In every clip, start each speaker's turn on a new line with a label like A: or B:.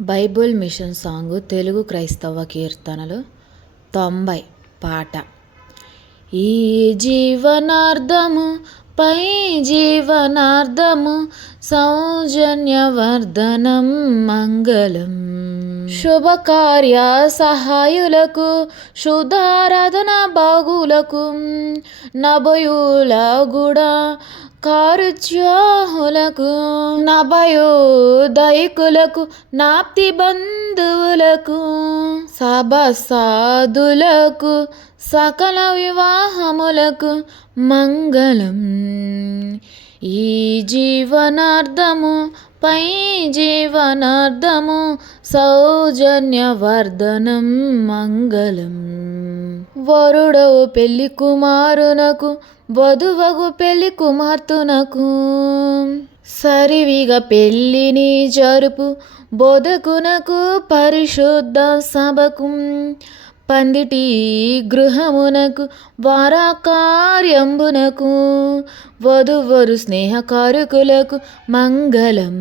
A: Bible machine song Telugu క్రైస్తవ కీర్తనలు తొంభై పాట. ఈ జీవనార్థము పై జీవనార్థము సౌజన్యవర్ధనం మంగళం. శుభకార్య సహాయులకు శుద్ధారాధన బాగులకు నభయుల గుడా కారుత్యాహులకు నభయోదయకులకు నాప్తి బంధువులకు సభసాధులకు సకల వివాహములకు మంగళం. ఈ జీవనార్థము పై జీవనార్థము సౌజన్యవర్ధనం మంగళం. వరుడవు పెళ్ళి కుమారునకు వధువగు పెళ్ళి కుమార్తెనకు. సరివిగా పెళ్ళిని జరుపు బోధకునకు పరిశుద్ధ సభకు. పందిటి గృహమునకు వారాకార్యంబునకు. వధువరు స్నేహకారుకులకు మంగళం.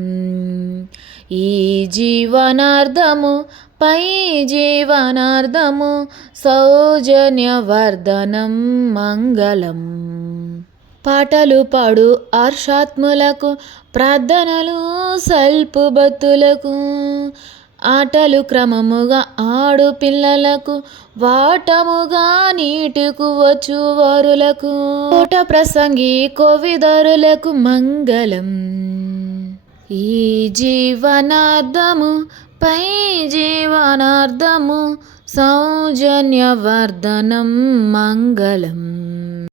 A: ఈ జీవనార్థము పై జీవనార్థము సౌజన్యవర్ధనం మంగళం. పాటలు పాడు ఆర్షాత్ములకు ప్రార్థనలు సల్పు బతులకు ఆటలు క్రమముగా ఆడు పిల్లలకు వాటముగా నీటికు వచ్చు వారులకు. కోట ప్రసంగి కోవిదారులకు మంగళం. ఈ జీవనార్థము పై జీవనార్థము సౌజన్యవర్ధనం మంగళం.